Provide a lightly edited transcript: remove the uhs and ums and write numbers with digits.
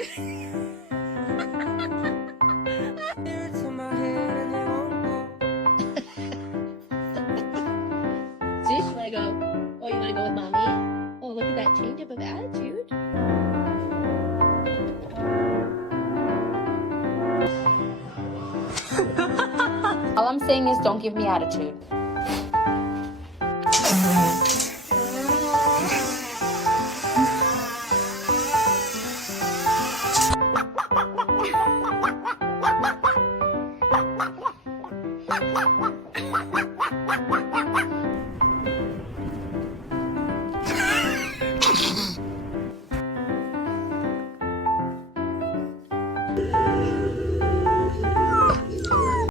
See, you wanna go? Oh, you wanna go with mommy? Oh, look at that change up of attitude. All I'm saying is don't give me attitude.